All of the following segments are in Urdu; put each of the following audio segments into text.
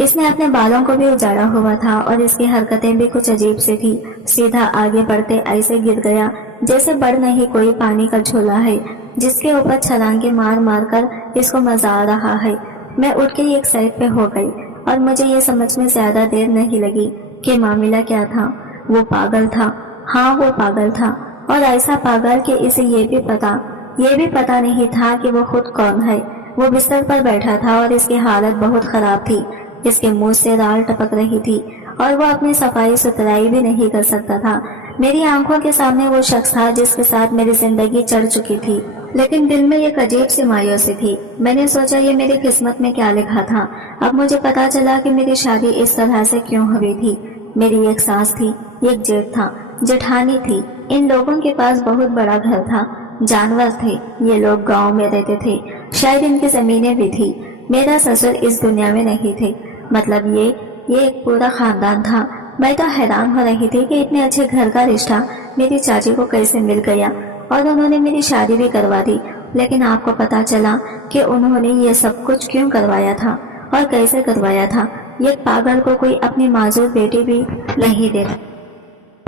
اس نے اپنے بالوں کو بھی اجاڑا ہوا تھا اور اس کی حرکتیں بھی کچھ عجیب سی تھی۔ سیدھا آگے بڑھتے ایسے گر گیا جیسے بڑھ نہیں کوئی پانی کا جھولا ہے جس کے اوپر چھلانگے مار مار کر اس کو مزہ آ رہا ہے۔ میں اٹھ کے ایک سائڈ پہ ہو گئی اور مجھے یہ سمجھ میں زیادہ دیر نہیں لگی کہ معاملہ کیا تھا۔ وہ پاگل تھا، ہاں وہ پاگل تھا، اور ایسا پاگل کہ اسے یہ بھی پتا نہیں تھا کہ وہ خود کون ہے۔ وہ بستر پر بیٹھا تھا اور اس کی حالت بہت خراب تھی۔ اس کے منہ سے رال ٹپک رہی تھی اور وہ اپنی صفائی ستھرائی بھی نہیں کر سکتا تھا۔ میری آنکھوں کے سامنے وہ شخص تھا جس کے ساتھ میری زندگی چڑھ چکی تھی، لیکن دل میں ایک عجیب سی مایوسی تھی۔ میں نے سوچا یہ میری قسمت میں کیا لکھا تھا۔ اب مجھے پتا چلا کہ میری شادی اس طرح سے کیوں ہوئی تھی۔ میری ایک ساس تھی، ایک جیٹ تھا، جٹھانی تھی۔ ان لوگوں کے پاس بہت بڑا گھر تھا، جانور تھے، یہ لوگ گاؤں میں رہتے تھے، شاید ان کی زمینیں بھی تھی۔ میرا سسر اس دنیا میں نہیں تھے، مطلب یہ ایک پورا خاندان تھا۔ میں تو حیران ہو رہی تھی کہ اتنے اچھے گھر کا رشتہ میری چاچی کو کیسے مل گیا اور انہوں نے میری شادی بھی کروا دی۔ لیکن آپ کو پتا چلا کہ انہوں نے یہ سب کچھ کیوں کروایا تھا اور کیسے کروایا تھا۔ ایک پاگل کو کوئی اپنی معذور بیٹی بھی نہیں دیتا۔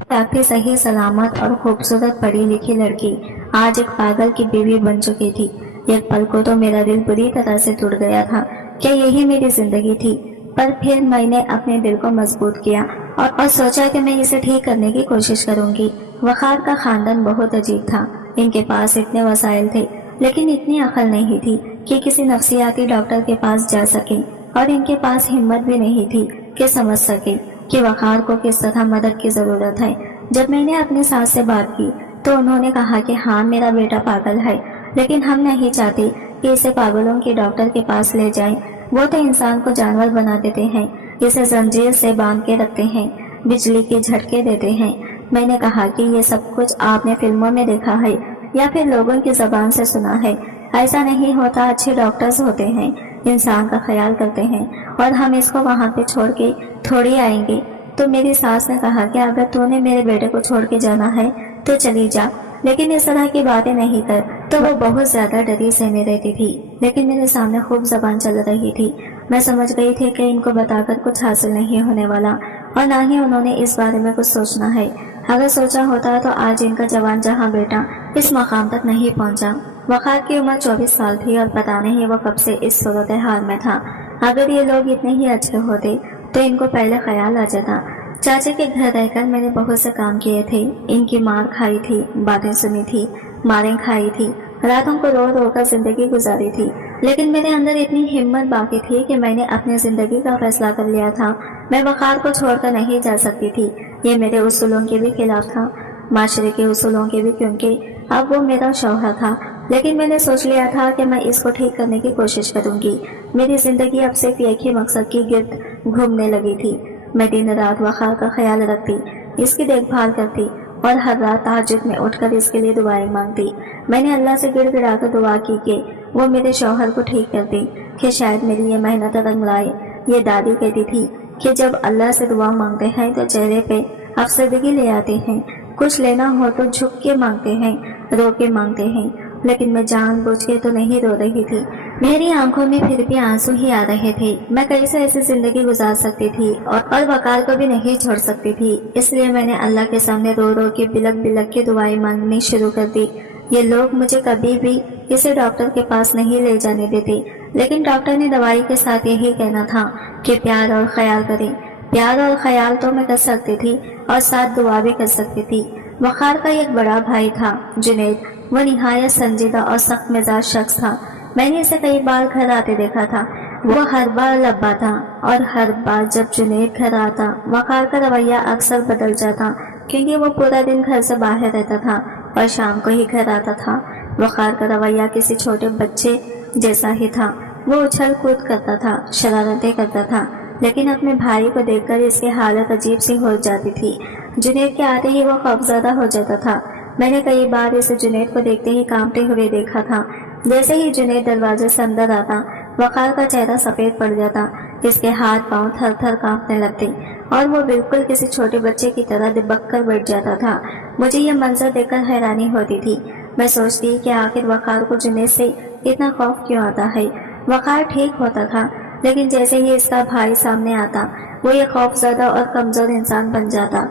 کافی صحیح سلامت اور خوبصورت پڑھی لکھی لڑکی آج ایک پاگل کی بیوی بن چکی تھی۔ ایک پل کو تو میرا دل بری طرح سے ٹوٹ گیا تھا کہ یہی میری زندگی تھی، پر پھر میں نے اپنے دل کو مضبوط کیا اور سوچا کہ میں اسے ٹھیک کرنے کی کوشش کروں گی۔ وقار کا خاندان بہت عجیب تھا۔ ان کے پاس اتنے وسائل تھے لیکن اتنی عقل نہیں تھی کہ کسی نفسیاتی ڈاکٹر کے پاس جا سکیں، اور ان کے پاس ہمت بھی نہیں تھی کہ سمجھ سکیں کہ وقار کو کس طرح مدد کی ضرورت ہے۔ جب میں نے اپنی ساس سے بات کی تو انہوں نے کہا کہ ہاں میرا بیٹا پاگل ہے، لیکن ہم نہیں چاہتے کہ اسے پاگلوں کے ڈاکٹر کے پاس لے جائیں۔ وہ تو انسان کو جانور بنا دیتے ہیں، اسے زنجیر سے باندھ کے رکھتے ہیں، بجلی کے جھٹکے دیتے ہیں۔ میں نے کہا کہ یہ سب کچھ آپ نے فلموں میں دیکھا ہے یا پھر لوگوں کی زبان سے سنا ہے، ایسا نہیں ہوتا۔ اچھے ڈاکٹرز ہوتے ہیں، انسان کا خیال کرتے ہیں، اور ہم اس کو وہاں پہ چھوڑ کے تھوڑی آئیں گے۔ تو میری ساس نے کہا کہ اگر تو نے میرے بیٹے کو چھوڑ کے جانا ہے تو چلی جا، لیکن اس طرح کی باتیں نہیں کر۔ تو وہ بہت زیادہ ڈری سہمی رہتی تھی، لیکن میرے سامنے خوب زبان چل رہی تھی۔ میں سمجھ گئی تھی کہ ان کو بتا کر کچھ حاصل نہیں ہونے والا، اور نہ ہی انہوں نے اس بارے میں کچھ سوچنا ہے۔ اگر سوچا ہوتا تو آج ان کا جوان جہاں بیٹا اس مقام تک نہیں پہنچا۔ وقار کی عمر 24 سال تھی اور پتہ نہیں وہ کب سے اس صورتحال میں تھا۔ اگر یہ لوگ اتنے ہی اچھے ہوتے تو ان کو پہلے خیال آ جاتا۔ چاچے کے گھر رہ کر میں نے بہت سے کام کیے تھے، ان کی مار کھائی تھی، باتیں سنی تھی، ماریں کھائی تھی، راتوں کو رو رو کر زندگی گزاری تھی، لیکن میرے اندر اتنی ہمت باقی تھی کہ میں نے اپنی زندگی کا فیصلہ کر لیا تھا۔ میں وقار کو چھوڑ کر نہیں جا سکتی تھی۔ یہ میرے اصولوں کے بھی خلاف تھا، معاشرے کے اصولوں کے بھی، کیونکہ اب وہ میرا شوہر تھا۔ لیکن میں نے سوچ لیا تھا کہ میں اس کو ٹھیک کرنے کی کوشش کروں گی۔ میری زندگی اب صرف ایک ہی مقصد کی گرد گھومنے لگی تھی۔ میں دن رات وقار کا خیال رکھتی، اس کی دیکھ بھال کرتی، اور ہر رات تہجد میں اٹھ کر اس کے لیے دعائیں مانگتی۔ میں نے اللہ سے گڑ گڑا کر دعا کی کہ وہ میرے شوہر کو ٹھیک کرتی، کہ شاید میری یہ محنت رنگ لائے۔ یہ دادی کہتی تھی کہ جب اللہ سے دعا مانگتے ہیں تو چہرے پہ افسردگی لے آتے ہیں، کچھ لینا ہو تو جھک کے مانگتے ہیں، رو کے مانگتے ہیں۔ لیکن میں جان بوجھ کے تو نہیں رو رہی تھی، میری آنکھوں میں پھر بھی آنسو ہی آ رہے تھے۔ میں کیسے ایسی زندگی گزار سکتی تھی اور وقار کو بھی نہیں چھوڑ سکتی تھی۔ اس لیے میں نے اللہ کے سامنے رو رو کے بلک بلک کے دعائیں مانگنی شروع کر دی۔ یہ لوگ مجھے کبھی بھی کسی ڈاکٹر کے پاس نہیں لے جانے دیتے، لیکن ڈاکٹر نے دوائی کے ساتھ یہی کہنا تھا کہ پیار اور خیال کریں۔ پیار اور خیال تو میں کر سکتی تھی اور ساتھ دعا بھی کر سکتی تھی۔ وقار کا ایک بڑا بھائی تھا جنید، وہ نہایت سنجیدہ اور سخت مزاج شخص تھا۔ میں نے اسے کئی بار گھر آتے دیکھا تھا، وہ ہر بار لبا تھا، اور ہر بار جب جنید گھر آتا وقار کا رویہ اکثر بدل جاتا، کیونکہ وہ پورا دن گھر سے باہر رہتا تھا اور شام کو ہی گھر آتا تھا۔ وقار کا رویہ کسی چھوٹے بچے جیسا ہی تھا، وہ اچھل کود کرتا تھا، شرارتیں کرتا تھا، لیکن اپنے بھائی کو دیکھ کر اس کی حالت عجیب سی ہو جاتی تھی۔ جنید کے آتے ہی وہ خوفزدہ ہو جاتا تھا۔ میں نے کئی بار اسے جنید کو دیکھتے ہی کانپتے ہوئے دیکھا تھا۔ جیسے ہی جنید دروازے سے اندر آتا وقار کا چہرہ سفید پڑ جاتا، اس کے ہاتھ پاؤں تھر تھر کانپنے لگتے اور وہ بالکل کسی چھوٹے بچے کی طرح دبک کر بیٹھ جاتا تھا۔ مجھے یہ منظر دیکھ کر حیرانی ہوتی تھی۔ میں سوچتی کہ آخر وقار کو جنید سے اتنا خوف کیوں آتا ہے۔ وقار ٹھیک ہوتا تھا، لیکن جیسے ہی اس کا بھائی سامنے آتا وہ یہ خوفزدہ اور کمزور انسان بن جاتا۔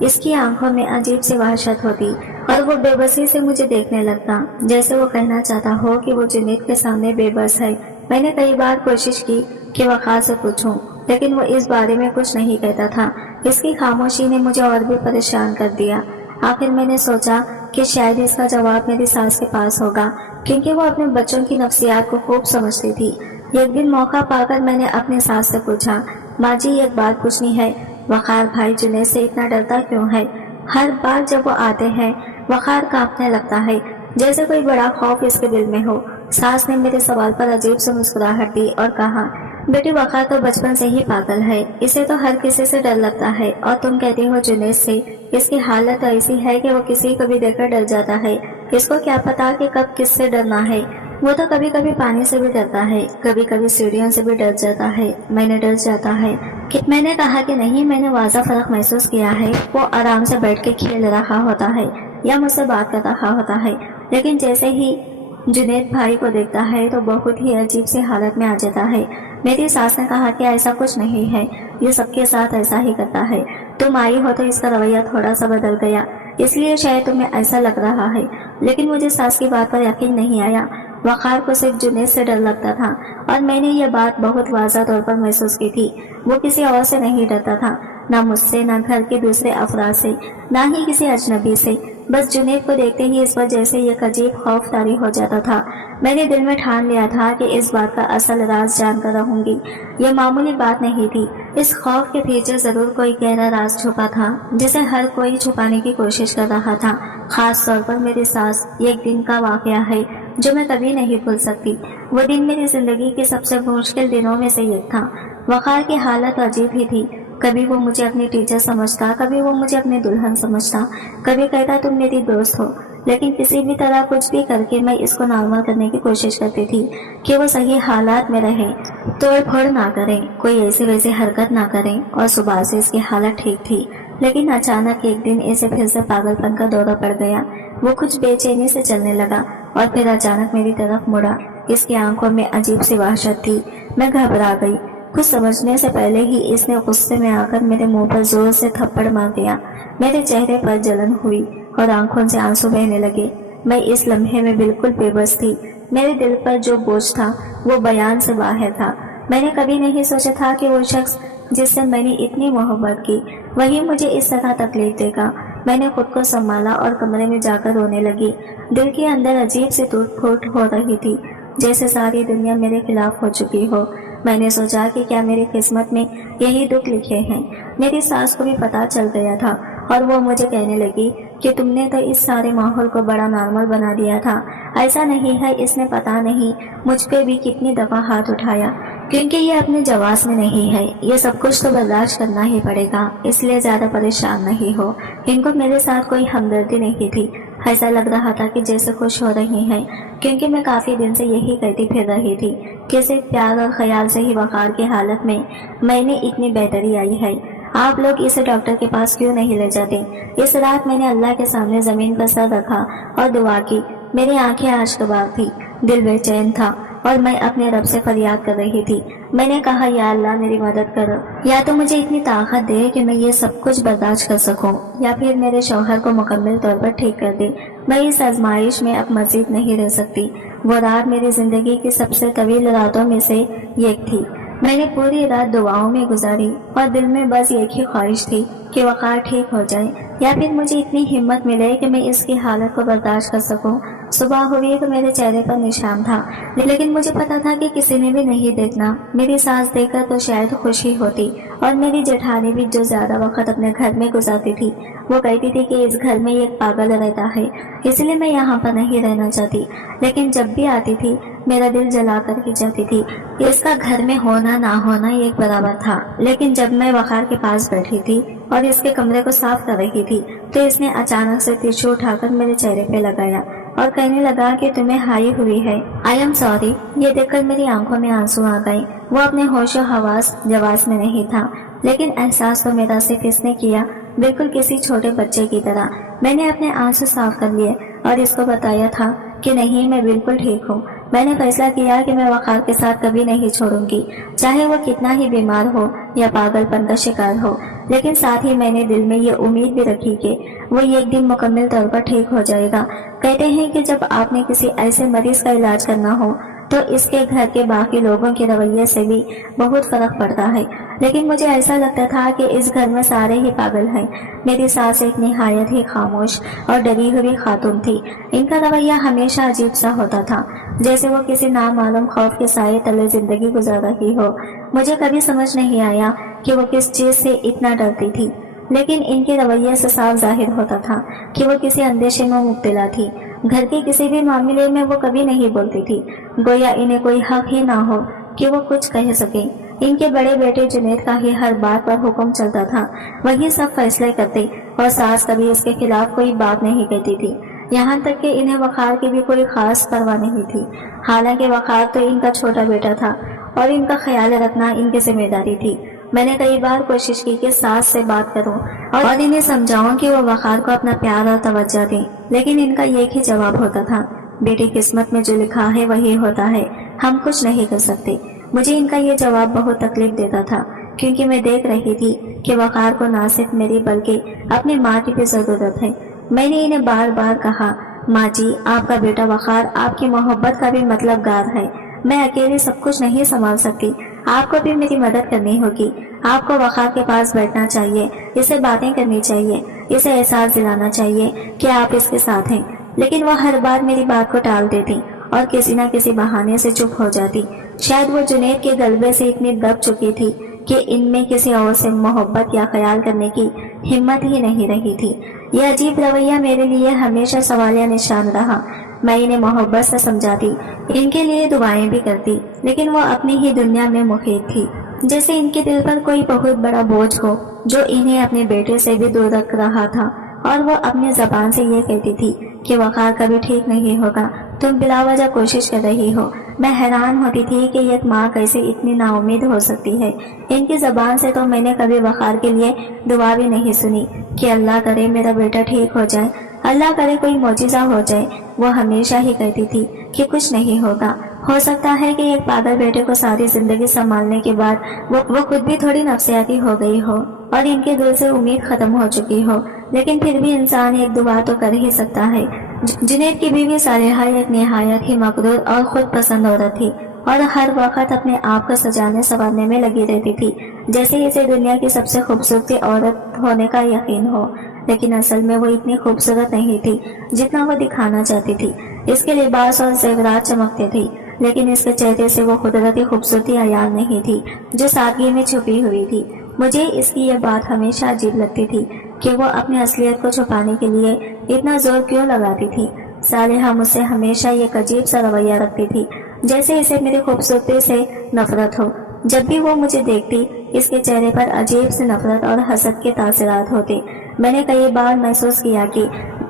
اس کی آنکھوں میں عجیب سی وحشت ہوتی اور وہ بے بسی سے مجھے دیکھنے لگتا، جیسے وہ کہنا چاہتا ہو کہ وہ جنید کے سامنے بے بس ہے۔ میں نے کئی بار کوشش کی کہ وقار سے پوچھوں، لیکن وہ اس بارے میں کچھ نہیں کہتا تھا۔ اس کی خاموشی نے مجھے اور بھی پریشان کر دیا۔ آخر میں نے سوچا کہ شاید اس کا جواب میری ساس کے پاس ہوگا، کیونکہ وہ اپنے بچوں کی نفسیات کو خوب سمجھتی تھی۔ ایک دن موقع پا کر میں نے اپنے ساس سے پوچھا، ماں جی ایک بات پوچھنی ہے، وقار بھائی جنید سے اتنا ڈرتا کیوں ہے؟ ہر بار جب وہ آتے ہیں وقار کانپنے لگتا ہے، جیسے کوئی بڑا خوف اس کے دل میں ہو۔ ساس نے میرے سوال پر عجیب سے مسکراہٹ دی اور کہا، بیٹی وقار تو بچپن سے ہی پاگل ہے، اسے تو ہر کسی سے ڈر لگتا ہے، اور تم کہتی ہو جنید سے؟ اس کی حالت ایسی ہے کہ وہ کسی کو بھی دیکھ کر ڈر جاتا ہے۔ اس کو کیا پتا کہ کب کس سے ڈرنا ہے؟ وہ تو کبھی کبھی پانی سے بھی ڈرتا ہے، کبھی کبھی سیڑھیوں سے بھی ڈر جاتا ہے۔ میں نے ڈر جاتا ہے کہ میں نے کہا کہ نہیں، میں نے واضح فرق محسوس کیا ہے۔ وہ آرام سے بیٹھ کے کھیل رہا ہوتا ہے یا مجھ سے بات کر رہا ہوتا ہے، لیکن جیسے ہی جنید بھائی کو دیکھتا ہے تو بہت ہی عجیب سی حالت میں آ جاتا ہے۔ میری ساس نے کہا کہ ایسا کچھ نہیں ہے، یہ سب کے ساتھ ایسا ہی کرتا ہے، تم آئی ہو تو اس کا رویہ تھوڑا سا بدل گیا، اس لیے شاید تمہیں ایسا لگ رہا ہے۔ لیکن مجھے ساس کی بات پر یقین نہیں آیا۔ وقار کو صرف جنید سے ڈر لگتا تھا، اور میں نے یہ بات بہت واضح طور پر محسوس کی تھی۔ وہ کسی اور سے نہیں ڈرتا تھا، نہ مجھ سے، نہ گھر کے دوسرے افراد سے، نہ ہی کسی اجنبی سے۔ بس جنید کو دیکھتے ہی اس وجہ سے ایک عجیب خوف طاری ہو جاتا تھا۔ میں نے دل میں ٹھان لیا تھا کہ اس بات کا اصل راز جان کر رہوں گی۔ یہ معمولی بات نہیں تھی، اس خوف کے پیچھے ضرور کوئی گہرا راز چھپا تھا، جسے ہر کوئی چھپانے کی کوشش کر رہا تھا، خاص طور پر میری ساس۔ ایک دن کا واقعہ ہے جو میں کبھی نہیں بھول سکتی۔ وہ دن میری زندگی کے سب سے مشکل دنوں میں سے ایک تھا۔ وقار کی حالت عجیب ہی تھی، کبھی وہ مجھے اپنی ٹیچر سمجھتا، کبھی وہ مجھے اپنی دلہن سمجھتا، کبھی کہتا تم میری دوست ہو، لیکن کسی بھی طرح کچھ بھی کر کے میں اس کو نارمل کرنے کی کوشش کرتی تھی کہ وہ صحیح حالات میں رہے، توڑ پھوڑ نہ کریں، کوئی ایسی ویسی حرکت نہ کریں، اور صبح سے اس کی حالت ٹھیک تھی۔ لیکن اچانک ایک دن اسے پھر سے پاگل پن کا دورہ پڑ گیا۔ وہ کچھ بے چینی سے چلنے لگا اور پھر اچانک میری طرف مڑا۔ اس کی آنکھوں میں عجیب سی وحشت تھی۔ میں گھبرا گئی۔ کچھ سمجھنے سے پہلے ہی اس نے غصے میں آ کر میرے منہ پر زور سے تھپڑ مار دیا۔ میرے چہرے پر جلن ہوئی اور آنکھوں سے آنسو بہنے لگے۔ میں اس لمحے میں بالکل بے بس تھی۔ میرے دل پر جو بوجھ تھا وہ بیان سے باہر تھا۔ میں نے کبھی نہیں سوچا تھا کہ وہ شخص جس سے میں نے اتنی محبت کی وہی مجھے اس طرح تکلیف دے گا۔ میں نے خود کو سنبھالا اور کمرے میں جا کر رونے لگی۔ دل کے اندر عجیب سی ٹوٹ پھوٹ ہو رہی تھی، جیسے ساری دنیا میرے خلاف ہو چکی ہو۔ میں نے سوچا کہ کیا میری قسمت میں یہی دکھ لکھے ہیں۔ میری ساس کو بھی پتہ چل گیا تھا اور وہ مجھے کہنے لگی کہ تم نے تو اس سارے ماحول کو بڑا نارمل بنا دیا تھا، ایسا نہیں ہے۔ اس نے پتہ نہیں مجھ پہ بھی کتنی دفعہ ہاتھ اٹھایا، کیونکہ یہ اپنے جواز میں نہیں ہے۔ یہ سب کچھ تو برداشت کرنا ہی پڑے گا، اس لیے زیادہ پریشان نہیں ہو۔ ان کو میرے ساتھ کوئی ہمدردی نہیں تھی۔ ایسا لگ رہا تھا کہ جیسے خوش ہو رہی ہیں، کیونکہ میں کافی دن سے یہی کہتی پھر رہی تھی کہ صرف پیار اور خیال سے ہی وقار کی حالت میں نے اتنی بہتری آئی ہے۔ آپ لوگ اسے ڈاکٹر کے پاس کیوں نہیں لے جاتے؟ اس رات میں نے اللہ کے سامنے زمین پر سر رکھا اور دعا کی۔ میری آنکھیں آج کباب تھی، دل بے چین تھا اور میں اپنے رب سے فریاد کر رہی تھی۔ میں نے کہا، یا اللہ میری مدد کرو، یا تو مجھے اتنی طاقت دے کہ میں یہ سب کچھ برداشت کر سکوں، یا پھر میرے شوہر کو مکمل طور پر ٹھیک کر دے۔ میں اس آزمائش میں اب مزید نہیں رہ سکتی۔ وہ رات میری زندگی کی سب سے طویل راتوں میں سے ایک تھی۔ میں نے پوری رات دعاؤں میں گزاری اور دل میں بس ایک ہی خواہش تھی کہ وقار ٹھیک ہو جائے، یا پھر مجھے اتنی ہمت ملے کہ میں اس کی حالت کو برداشت کر سکوں۔ صبح ہوئی تو میرے چہرے پر نشان تھا، لیکن مجھے پتا تھا کہ کسی نے بھی نہیں دیکھنا۔ میری ساس دیکھ کر تو شاید خوشی ہوتی، اور میری جٹھانی بھی جو زیادہ وقت اپنے گھر میں گزارتی تھی، وہ کہتی تھی کہ اس گھر میں ایک پاگل رہتا ہے، اس لیے میں یہاں پر نہیں رہنا چاہتی۔ لیکن جب بھی آتی تھی میرا دل جلا کر ہی جاتی تھی۔ اس کا گھر میں ہونا نہ ہونا ایک برابر تھا۔ لیکن جب میں وقار کے پاس بیٹھی تھی اور اس کے کمرے کو صاف کر رہی تھی تو اس نے اچانک سے ٹشو اٹھا کر میرے چہرے پہ لگایا اور کہنے لگا کہ تمہیں ہائی ہوئی ہے۔ I am sorry. یہ دیکھ کر میری آنکھوں میں آنسو آ گئے۔ وہ اپنے ہوش و حواس جواز میں نہیں تھا، لیکن احساس تو میرا صرف اس نے کیا، بالکل کسی چھوٹے بچے کی طرح۔ میں نے اپنے آنسو صاف کر لیے اور اس کو بتایا تھا کہ نہیں، میں بالکل ٹھیک ہوں۔ میں نے فیصلہ کیا کہ میں وقار کے ساتھ کبھی نہیں چھوڑوں گی، چاہے وہ کتنا ہی بیمار ہو یا پاگل پن کا شکار ہو، لیکن ساتھ ہی میں نے دل میں یہ امید بھی رکھی کہ وہ ایک دن مکمل طور پر ٹھیک ہو جائے گا۔ کہتے ہیں کہ جب آپ نے کسی ایسے مریض کا علاج کرنا ہو تو اس کے گھر کے باقی لوگوں کے رویے سے بھی بہت فرق پڑتا ہے، لیکن مجھے ایسا لگتا تھا کہ اس گھر میں سارے ہی پاگل ہیں۔ میری ساس ایک نہایت ہی خاموش اور ڈری ہوئی خاتون تھی۔ ان کا رویہ ہمیشہ عجیب سا ہوتا تھا، جیسے وہ کسی نامعلوم خوف کے سائے تلے زندگی گزار رہی ہو۔ مجھے کبھی سمجھ نہیں آیا کہ وہ کس چیز سے اتنا ڈرتی تھی، لیکن ان کے رویے سے صاف ظاہر ہوتا تھا کہ وہ کسی اندیشے میں مبتلا تھی۔ گھر کے کسی بھی معاملے میں وہ کبھی نہیں بولتی تھی، گویا انہیں کوئی حق ہی نہ ہو کہ وہ کچھ کہہ سکیں۔ ان کے بڑے بیٹے جنید کا ہی ہر بات پر حکم چلتا تھا، وہی سب فیصلے کرتے اور ساس کبھی اس کے خلاف کوئی بات نہیں کہتی تھی، یہاں تک کہ انہیں وقار کی بھی کوئی خاص پرواہ نہیں تھی۔ حالانکہ وقار تو ان کا چھوٹا بیٹا تھا اور ان کا خیال رکھنا ان کی ذمہ داری تھی۔ میں نے کئی بار کوشش کی کہ ساس سے بات کروں اور انہیں سمجھاؤں کہ وہ وقار کو اپنا پیار اور توجہ دیں، لیکن ان کا ایک ہی جواب ہوتا تھا، بیٹی قسمت میں جو لکھا ہے وہی ہوتا ہے، ہم کچھ نہیں کر سکتے۔ مجھے ان کا یہ جواب بہت تکلیف دیتا تھا، کیونکہ میں دیکھ رہی تھی کہ وقار کو نہ صرف میری بلکہ اپنی ماں کی بھی ضرورت ہے۔ میں نے انہیں بار بار کہا، ماں جی، آپ کا بیٹا وقار آپ کی محبت کا بھی مطلب گار ہے، میں اکیلے سب کچھ نہیں سنبھال سکتی، آپ کو بھی میری مدد کرنی ہوگی۔ آپ کو وقار کے پاس بیٹھنا چاہیے، اسے باتیں کرنی چاہیے، اسے احساس دلانا چاہیے کہ آپ اس کے ساتھ ہیں۔ لیکن وہ ہر بار میری بات کو ٹال دیتی اور کسی نہ کسی بہانے سے چپ ہو جاتی۔ شاید وہ جنید کے غلبے سے اتنی دب چکی تھی کہ ان میں کسی اور سے محبت یا خیال کرنے کی ہمت ہی نہیں رہی تھی۔ یہ عجیب رویہ میرے لیے ہمیشہ سوالیہ نشان رہا۔ میں انہیں محبت سے سمجھاتی، ان کے لیے دعائیں بھی کرتی، لیکن وہ اپنی ہی دنیا میں محیط تھی، جیسے ان کے دل پر کوئی بہت بڑا بوجھ ہو جو انہیں اپنے بیٹے سے بھی دور رکھ رہا تھا۔ اور وہ اپنی زبان سے یہ کہتی تھی کہ وقار کبھی ٹھیک نہیں ہوگا، تم بلا وجہ کوشش کر رہی ہو۔ میں حیران ہوتی تھی کہ ایک ماں کیسے اتنی نا امید ہو سکتی ہے۔ ان کی زبان سے تو میں نے کبھی وقار کے لیے دعا بھی نہیں سنی کہ اللہ کرے میرا بیٹا ٹھیک ہو جائے، اللہ کرے کوئی معجزہ ہو جائے۔ وہ ہمیشہ ہی کہتی تھی کہ کچھ نہیں ہوگا، ہو سکتا ہے کہ ایک پاگل بیٹے کو ساری زندگی سنبھالنے کے بعد وہ خود بھی تھوڑی نفسیاتی ہو گئی ہو اور ان کے دل سے امید ختم ہو چکی ہو، لیکن پھر بھی انسان ایک دعا تو کر ہی سکتا ہے۔ جنید کی بیوی صالحہ ایک نہایت ہی مغرور اور خود پسند عورت تھی اور ہر وقت اپنے آپ کو سجانے سنوارنے میں لگی رہتی تھی، جیسے اسے دنیا کی سب سے خوبصورت عورت ہونے کا یقین ہو، لیکن اصل میں وہ اتنی خوبصورت نہیں تھی جتنا وہ دکھانا چاہتی تھی۔ اس کے لباس اور زیورات چمکتے تھے، لیکن اس کے چہرے سے وہ قدرتی خوبصورتی عیاں نہیں تھی جو سادگی میں چھپی ہوئی تھی۔ مجھے اس کی یہ بات ہمیشہ عجیب لگتی تھی کہ وہ اپنی اصلیت کو چھپانے کے لیے اتنا زور کیوں لگاتی تھی۔ صالحہ مجھ سے ہمیشہ ایک عجیب سا رویہ رکھتی تھی، جیسے اسے میری خوبصورتی سے نفرت ہو۔ جب بھی وہ مجھے دیکھتی، اس کے چہرے پر عجیب سے نفرت اور حسد کے تاثرات ہوتے۔ میں نے کئی بار محسوس کیا کہ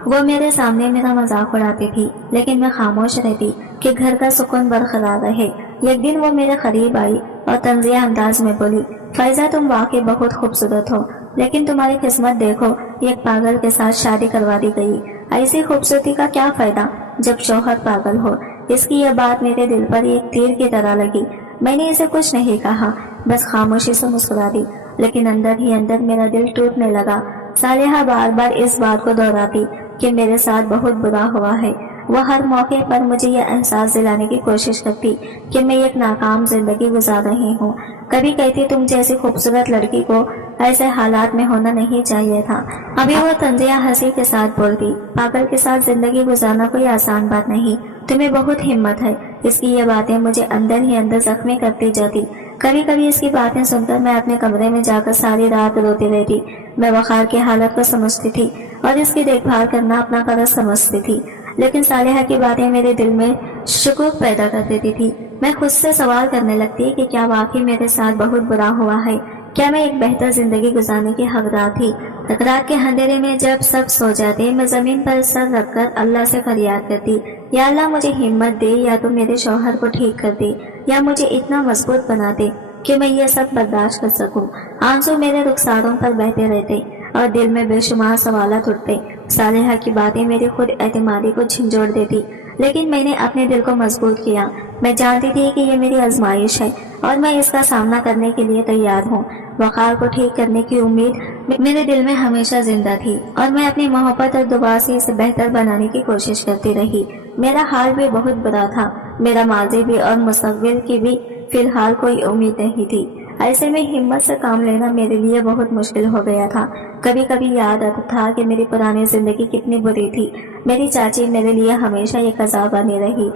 وہ میرے سامنے میرا مذاق اڑاتی تھی، لیکن میں خاموش رہتی کہ گھر کا سکون برقرار رہے۔ ایک دن وہ میرے قریب آئی اور طنزیہ انداز میں بولی، فائزہ تم واقعی بہت خوبصورت ہو، لیکن تمہاری قسمت دیکھو، ایک پاگل کے ساتھ شادی کروا دی گئی۔ ایسی خوبصورتی کا کیا فائدہ جب شوہر پاگل ہو؟ اس کی یہ بات میرے دل پر ایک تیر کی طرح لگی۔ میں نے اسے کچھ نہیں کہا، بس خاموشی سے مسکرا دی، لیکن اندر ہی اندر میرا دل ٹوٹنے لگا۔ صالحہ بار بار اس بات کو دہراتی کہ میرے ساتھ بہت برا ہوا ہے۔ وہ ہر موقع پر مجھے یہ احساس دلانے کی کوشش کرتی کہ میں ایک ناکام زندگی گزار رہی ہوں۔ کبھی کہتی تم جیسی خوبصورت لڑکی کو ایسے حالات میں ہونا نہیں چاہیے تھا۔ ابھی وہ طنزیہ ہنسی کے ساتھ بولتی، پاگل کے ساتھ زندگی گزارنا کوئی آسان بات نہیں، تمہیں بہت ہمت ہے۔ اس کی یہ باتیں مجھے اندر ہی اندر زخمی کرتی جاتی۔ کبھی کبھی اس کی باتیں سن کر میں اپنے کمرے میں جا کر ساری رات روتی رہتی۔ میں وقار کی حالت کو سمجھتی تھی اور اس کی دیکھ بھال کرنا اپنا فرض سمجھتی تھی، لیکن صالحہ کی باتیں میرے دل میں شکوک پیدا کر دیتی تھی۔ میں خود سے سوال کرنے لگتی کہ کیا واقعی میرے ساتھ بہت برا ہوا ہے؟ کیا میں ایک بہتر زندگی گزارنے کی حقدار تھی؟ رات کے اندھیرے میں جب سب سو جاتے، میں زمین پر سر رکھ کر اللہ سے فریاد کرتی، یا اللہ مجھے ہمت دے، یا تو میرے شوہر کو ٹھیک کر دے، یا مجھے اتنا مضبوط بنا دے کہ میں یہ سب برداشت کر سکوں۔ آنسو میرے رخساروں پر بہتے رہتے اور دل میں بے شمار سوالات اٹھتے۔ صالحہ کی باتیں میری خود اعتمادی کو جھنجھوڑ دیتی، لیکن میں نے اپنے دل کو مضبوط کیا۔ میں جانتی تھی کہ یہ میری آزمائش ہے اور میں اس کا سامنا کرنے کے لیے تیار ہوں۔ وقار کو ٹھیک کرنے کی امید میرے دل میں ہمیشہ زندہ تھی اور میں اپنی محبت اور دعا سے اسے بہتر بنانے کی کوشش کرتی رہی۔ میرا حال بھی بہت برا تھا، میرا ماضی بھی اور مستقبل کی بھی فی الحال کوئی امید نہیں تھی۔ ایسے میں ہمت سے کام لینا میرے لیے بہت مشکل ہو گیا تھا۔ کبھی کبھی یاد آتا تھا کہ میری پرانی زندگی کتنی بری تھی۔ میری چاچی میرے لیے ہمیشہ ایک عذاب بنی رہی۔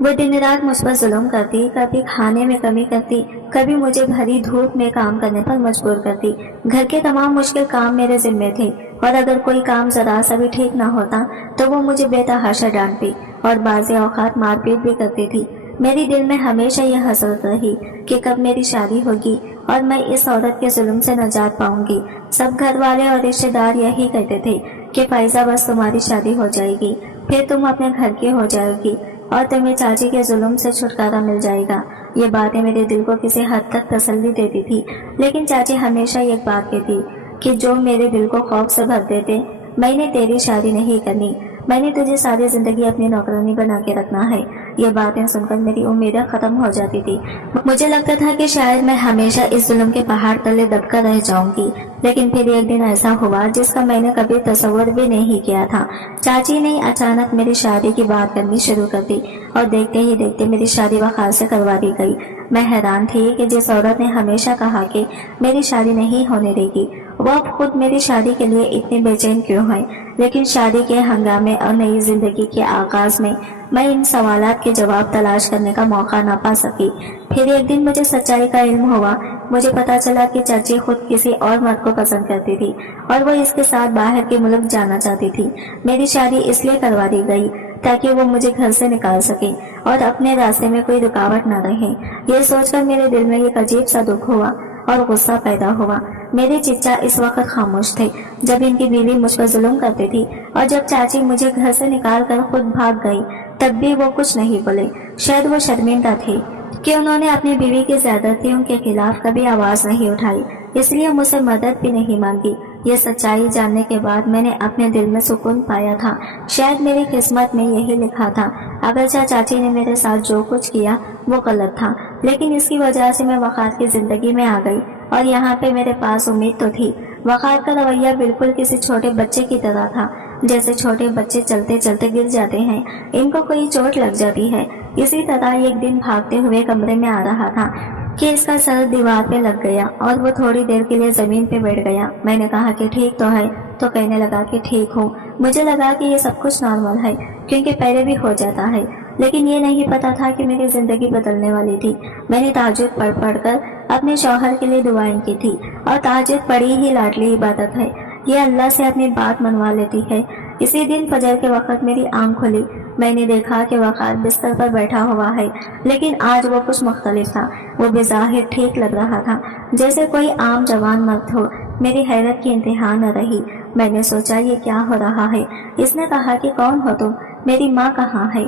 وہ دن رات مجھ پر ظلم کرتی، کبھی کھانے میں کمی کرتی، کبھی مجھے بھری دھوپ میں کام کرنے پر مجبور کرتی۔ گھر کے تمام مشکل کام میرے ذمے تھے اور اگر کوئی کام ذرا سا بھی ٹھیک نہ ہوتا تو وہ مجھے بے تحاشا ڈانٹتی اور بعض اوقات مار پیٹ بھی کرتی تھی۔ میری دل میں ہمیشہ یہ حسرت رہی کہ کب میری شادی ہوگی اور میں اس عورت کے ظلم سے نجات پاؤں گی۔ سب گھر والے اور رشتے دار یہی کہتے تھے کہ فائزہ بس تمہاری شادی ہو جائے گی، پھر تم اپنے گھر کی ہو جاؤ گی اور تمہیں چاچی کے ظلم سے چھٹکارا مل جائے گا۔ یہ باتیں میرے دل کو کسی حد تک تسلی دیتی تھی، لیکن چاچی ہمیشہ ایک بات کہتی کہ جو میرے دل کو خوف سے بھر دیتے، میں نے تیری شادی نہیں کرنی، میں نے تجھے ساری زندگی اپنی نوکرانی بنا کے رکھنا ہے۔ یہ باتیں سن کر میری امیدیں ختم ہو جاتی تھی۔ مجھے لگتا تھا کہ شاید میں ہمیشہ اس ظلم کے پہاڑ تلے دب کر رہ جاؤں گی، لیکن پھر ایک دن ایسا ہوا جس کا میں نے کبھی تصور بھی نہیں کیا تھا۔ چاچی نے اچانک میری شادی کی بات کرنی شروع کر دی اور دیکھتے ہی دیکھتے میری شادی وقار سے کروا دی گئی۔ میں حیران تھی کہ جس عورت نے ہمیشہ کہا کہ میری شادی نہیں ہونے دے گی، وہ اب خود میری شادی کے لیے اتنی بے چین کیوں ہے؟ لیکن شادی کے ہنگامے اور نئی زندگی کے آغاز میں ان سوالات کے جواب تلاش کرنے کا موقع نہ پا سکی۔ پھر ایک دن مجھے سچائی کا علم ہوا۔ مجھے پتا چلا کہ چاچی خود کسی اور مرد کو پسند کرتی تھی اور وہ اس کے ساتھ باہر کے ملک جانا چاہتی تھی۔ میری شادی اس لیے کروا دی گئی تاکہ وہ مجھے گھر سے نکال سکے اور اپنے راستے میں کوئی رکاوٹ نہ رہے۔ یہ سوچ کر میرے دل میں ایک عجیب سا دکھ ہوا اور غصہ پیدا ہوا۔ میرے چچا اس وقت خاموش تھے جب ان کی بیوی مجھ پر ظلم کرتی تھی، اور جب چاچی مجھے گھر سے نکال کر خود بھاگ گئی تب بھی وہ کچھ نہیں بولے۔ شاید وہ شرمندہ تھے کہ انہوں نے اپنی بیوی کی زیادتیوں کے خلاف کبھی آواز نہیں اٹھائی، اس لیے مجھ سے مدد بھی نہیں مانگی۔ یہ سچائی جاننے کے بعد میں نے اپنے دل میں سکون پایا تھا۔ شاید میری قسمت میں یہی لکھا تھا۔ اگرچہ چاچی نے میرے ساتھ جو کچھ کیا وہ غلط تھا، لیکن اس کی وجہ سے میں وقار کی زندگی میں آ گئی اور یہاں پہ میرے پاس امید تو تھی۔ وقار کا رویہ بالکل کسی چھوٹے بچے کی طرح تھا، جیسے چھوٹے بچے چلتے چلتے گر جاتے ہیں، ان کو کوئی چوٹ لگ جاتی ہے۔ اسی طرح ایک دن بھاگتے ہوئے کمرے میں آ رہا تھا کہ اس کا سر دیوار پہ لگ گیا اور وہ تھوڑی دیر کے لیے زمین پہ بیٹھ گیا۔ میں نے کہا کہ ٹھیک تو ہے، تو کہنے لگا کہ ٹھیک ہوں۔ مجھے لگا کہ یہ سب کچھ نارمل ہے کیونکہ پہلے بھی ہو جاتا ہے، لیکن یہ نہیں پتا تھا کہ میری زندگی بدلنے والی تھی۔ میں نے تہجد پڑھ کر اپنے شوہر کے لیے دعائیں کی تھی، اور تہجد پڑھی ہی لاڈلی عبادت ہے، یہ اللہ سے اپنی بات منوا لیتی ہے۔ اسی دن فجر کے وقت میری آنکھ کھلی۔ میں نے دیکھا کہ وقار بستر پر بیٹھا ہوا ہے، لیکن آج وہ کچھ مختلف تھا۔ وہ بظاہر ٹھیک لگ رہا تھا، جیسے کوئی عام جوان مرد ہو۔ میری حیرت کی انتہا نہ رہی۔ میں نے سوچا یہ کیا ہو رہا ہے؟ اس نے کہا کہ کون ہو تم؟ میری ماں کہاں ہے؟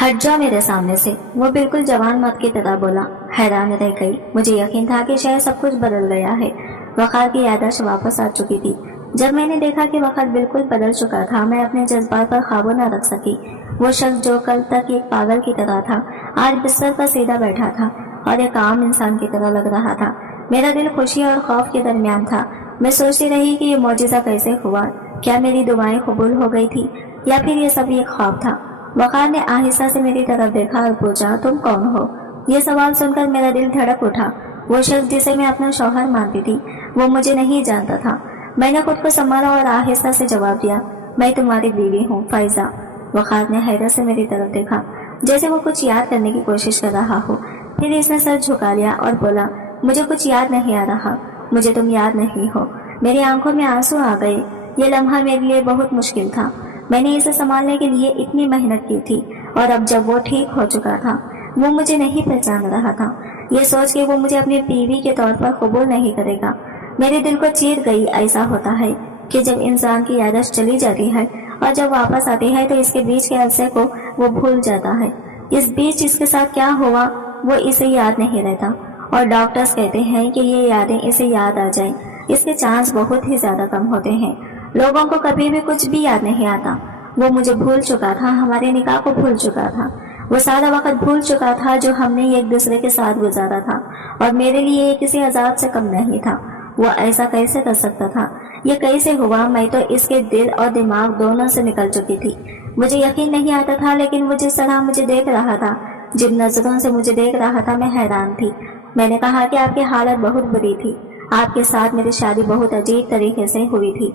ہٹ جاؤ میرے سامنے سے، وہ بالکل جوان مرد کی طرح بولا۔ حیران رہ گئی۔ مجھے یقین تھا کہ شاید سب کچھ بدل گیا ہے۔ وقار کی یادداشت واپس آ چکی تھی۔ جب میں نے دیکھا کہ وقت بالکل بدل چکا تھا، میں اپنے جذبات پر قابو نہ رکھ سکی۔ وہ شخص جو کل تک ایک پاگل کی طرح تھا، آج بستر پر سیدھا بیٹھا تھا اور ایک عام انسان کی طرح لگ رہا تھا۔ میرا دل خوشی اور خوف کے درمیان تھا۔ میں سوچتی رہی کہ یہ معجزہ کیسے ہوا؟ کیا میری دعائیں قبول ہو گئی تھی یا پھر یہ سب ایک خواب تھا؟ وقار نے آہستہ سے میری طرف دیکھا اور پوچھا، تم کون ہو؟ یہ سوال سن کر میرا دل دھڑک اٹھا۔ وہ شخص جسے میں اپنا شوہر مانتی تھی، وہ مجھے نہیں جانتا تھا۔ میں نے خود کو سنبھالا اور آہستہ سے جواب دیا، میں تمہاری بیوی ہوں، فائزہ۔ وقار نے حیرت سے میری طرف دیکھا، جیسے وہ کچھ یاد کرنے کی کوشش کر رہا ہو۔ پھر اس نے سر جھکا لیا اور بولا، مجھے کچھ یاد نہیں آ رہا، مجھے تم یاد نہیں ہو۔ میری آنکھوں میں آنسو آ گئے۔ یہ لمحہ میرے لیے بہت مشکل تھا۔ میں نے اسے سنبھالنے کے لیے اتنی محنت کی تھی، اور اب جب وہ ٹھیک ہو چکا تھا، وہ مجھے نہیں پہچان رہا تھا۔ یہ سوچ کہ وہ مجھے اپنی بیوی کے طور پر قبول نہیں کرے گا، میرے دل کو چیر گئی۔ ایسا ہوتا ہے کہ جب انسان کی یادداشت چلی جاتی ہے اور جب واپس آتی ہے تو اس کے بیچ کے عرصے کو وہ بھول جاتا ہے۔ اس بیچ اس کے ساتھ کیا ہوا وہ اسے یاد نہیں رہتا، اور ڈاکٹرز کہتے ہیں کہ یہ یادیں اسے یاد آ جائیں، اس کے چانس بہت ہی زیادہ کم ہوتے ہیں۔ لوگوں کو کبھی بھی کچھ بھی یاد نہیں آتا، وہ مجھے بھول چکا تھا، ہمارے نکاح کو بھول چکا تھا، وہ سارا وقت بھول چکا تھا جو ہم نے ایک دوسرے کے ساتھ گزارا تھا، اور میرے لیے یہ کسی عذاب سے کم نہیں تھا۔ وہ ایسا کیسے کر سکتا تھا؟ یہ کیسے ہوا؟ میں تو اس کے دل اور دماغ دونوں سے نکل چکی تھی۔ مجھے یقین نہیں آتا تھا، لیکن وہ جس طرح مجھے دیکھ رہا تھا، جن نظروں سے مجھے دیکھ رہا تھا، میں حیران تھی۔ میں نے کہا کہ آپ کی حالت بہت بری تھی، آپ کے ساتھ میری شادی بہت عجیب طریقے سے ہوئی تھی۔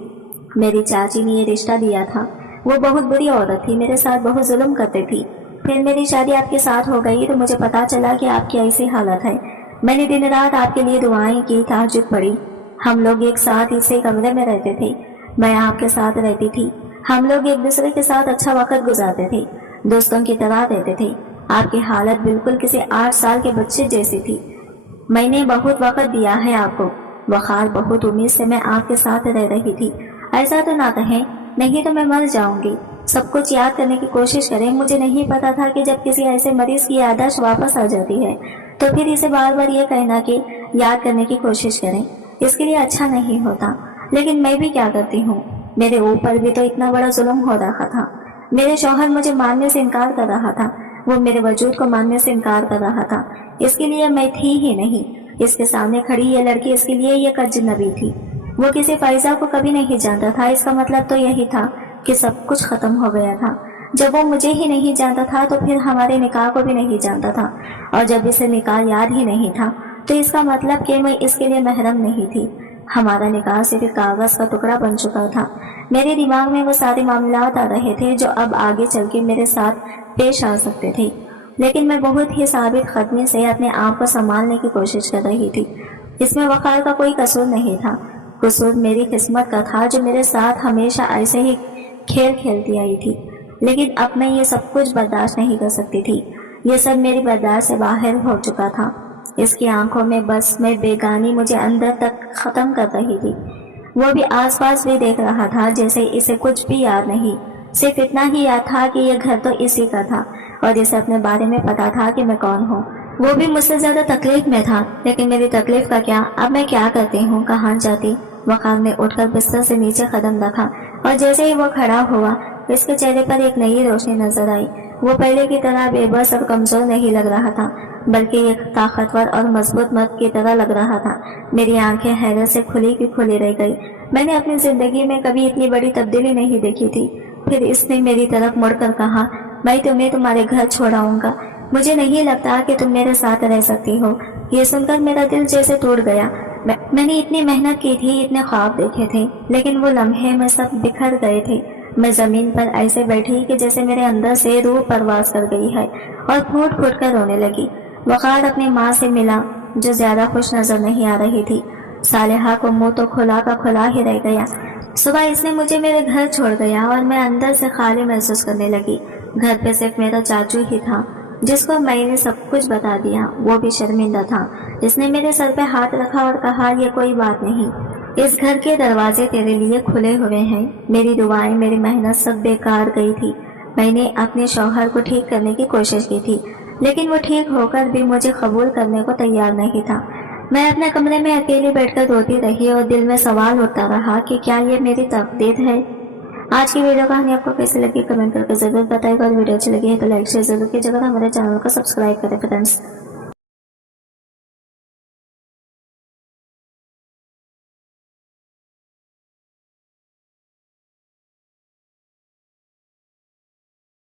میری چاچی نے یہ رشتہ دیا تھا، وہ بہت بری عورت تھی، میرے ساتھ بہت ظلم کرتی تھی۔ پھر میری شادی آپ کے ساتھ ہو گئی تو مجھے پتا چلا کہ آپ کی ایسی حالت ہے۔ میں نے دن رات آپ کے لیے دعائیں کی، تہجد پڑھی۔ ہم لوگ ایک ساتھ اسی کمرے میں رہتے تھے، میں آپ کے ساتھ رہتی تھی۔ ہم لوگ ایک دوسرے کے ساتھ اچھا وقت گزارتے تھے، دوستوں کی طرح رہتے تھے۔ آپ کی حالت بالکل کسی 8 سال کے بچے جیسی تھی۔ میں نے بہت وقت دیا ہے آپ کو، بخار بہت امید سے میں آپ کے ساتھ رہ رہی تھی۔ ایسا تو نہ کہیں، نہیں تو میں مر جاؤں گی۔ سب کچھ یاد کرنے کی کوشش کریں۔ مجھے نہیں پتا تھا کہ جب کسی ایسے مریض کی یادداشت واپس آ جاتی ہے تو پھر اسے بار بار یہ کہنا کہ یاد کرنے کی کوشش کریں، اس کے لیے اچھا نہیں ہوتا۔ لیکن میں بھی کیا کرتی ہوں، میرے اوپر بھی تو اتنا بڑا ظلم ہو رہا تھا۔ میرے شوہر مجھے ماننے سے انکار کر رہا تھا، وہ میرے وجود کو ماننے سے انکار کر رہا تھا۔ اس کے لیے میں تھی ہی نہیں، اس کے سامنے کھڑی یہ لڑکی اس کے لیے یہ اجنبی تھی۔ وہ کسی فائزہ کو کبھی نہیں جانتا تھا، اس کا مطلب تو یہی تھا کہ سب کچھ ختم ہو گیا تھا۔ جب وہ مجھے ہی نہیں جانتا تھا تو پھر ہمارے نکاح کو بھی نہیں جانتا تھا، اور جب اسے نکاح یاد ہی نہیں تھا تو اس کا مطلب کہ میں اس کے لیے محرم نہیں تھی۔ ہمارا نکاح صرف کاغذ کا ٹکڑا بن چکا تھا۔ میرے دماغ میں وہ سارے معاملات آ رہے تھے جو اب آگے چل کے میرے ساتھ پیش آ سکتے تھے، لیکن میں بہت ہی ثابت قدمی سے اپنے آپ کو سنبھالنے کی کوشش کر رہی تھی۔ اس میں وقار کا کوئی قصور نہیں تھا، قصور میری قسمت کا تھا جو میرے ساتھ ہمیشہ ایسے ہی کھیل کھیلتی آئی تھی۔ لیکن اب میں یہ سب کچھ برداشت نہیں کر سکتی تھی، یہ سب میری برداشت سے باہر ہو چکا تھا۔ اس کی آنکھوں میں بس میں بیگانی مجھے اندر تک ختم کر رہی تھی۔ وہ بھی آس پاس بھی دیکھ رہا تھا جیسے اسے کچھ بھی یاد نہیں، صرف اتنا ہی یاد تھا کہ یہ گھر تو اسی کا تھا اور اسے اپنے بارے میں پتا تھا کہ میں کون ہوں۔ وہ بھی مجھ سے زیادہ تکلیف میں تھا، لیکن میری تکلیف کا کیا، اب میں کیا کرتی ہوں، کہاں جاتی؟ وقار نے اٹھ کر بستر سے نیچے قدم رکھا اور جیسے ہی وہ کھڑا ہوا اس کے چہرے پر ایک نئی روشنی نظر آئی۔ وہ پہلے کی طرح بے بس اور کمزور نہیں لگ رہا تھا، بلکہ ایک طاقتور اور مضبوط مرد کی طرح لگ رہا تھا۔ میری آنکھیں حیرت سے کھلی کی کھلی رہ گئی۔ میں نے اپنی زندگی میں کبھی اتنی بڑی تبدیلی نہیں دیکھی تھی۔ پھر اس نے میری طرف مڑ کر کہا، میں تمہیں تمہارے گھر چھوڑاؤں گا، مجھے نہیں لگتا کہ تم میرے ساتھ رہ سکتی ہو۔ یہ سن کر میرا دل جیسے ٹوٹ گیا۔ میں نے اتنی محنت کی تھی، اتنے خواب دیکھے تھے، لیکن وہ لمحے میں سب بکھر گئے تھے۔ میں زمین پر ایسے بیٹھی کہ جیسے میرے اندر سے روح پرواز کر گئی ہے اور پھوٹ پھوٹ کر رونے لگی۔ وقار اپنی ماں سے ملا جو زیادہ خوش نظر نہیں آ رہی تھی۔ صالحہ کو منہ تو کھلا کا کھلا ہی رہ گیا۔ صبح اس نے مجھے میرے گھر چھوڑ گیا اور میں اندر سے خالی محسوس کرنے لگی۔ گھر پہ صرف میرا چاچو ہی تھا جس کو میں نے سب کچھ بتا دیا۔ وہ بھی شرمندہ تھا۔ اس نے میرے سر پہ ہاتھ رکھا اور کہا، یہ کوئی بات نہیں، اس گھر کے دروازے تیرے لیے کھلے ہوئے ہیں۔ میری دعائیں، میری محنت سب بیکار گئی تھی۔ میں نے اپنے شوہر کو ٹھیک کرنے کی کوشش کی تھی، لیکن وہ ٹھیک ہو کر بھی مجھے قبول کرنے کو تیار نہیں تھا۔ میں اپنے کمرے میں اکیلی بیٹھ کر روتی رہی اور دل میں سوال اٹھتا رہا کہ کیا یہ میری تقدیر ہے؟ آج کی ویڈیو کہانی آپ کو کیسی لگی کمنٹ کر کے ضرور بتائے گا، اور ویڈیو اچھی لگی ہے تو لائک شیئر ضرور کیجیے گا، ہمارے چینل کو سبسکرائب کریں فرینڈس۔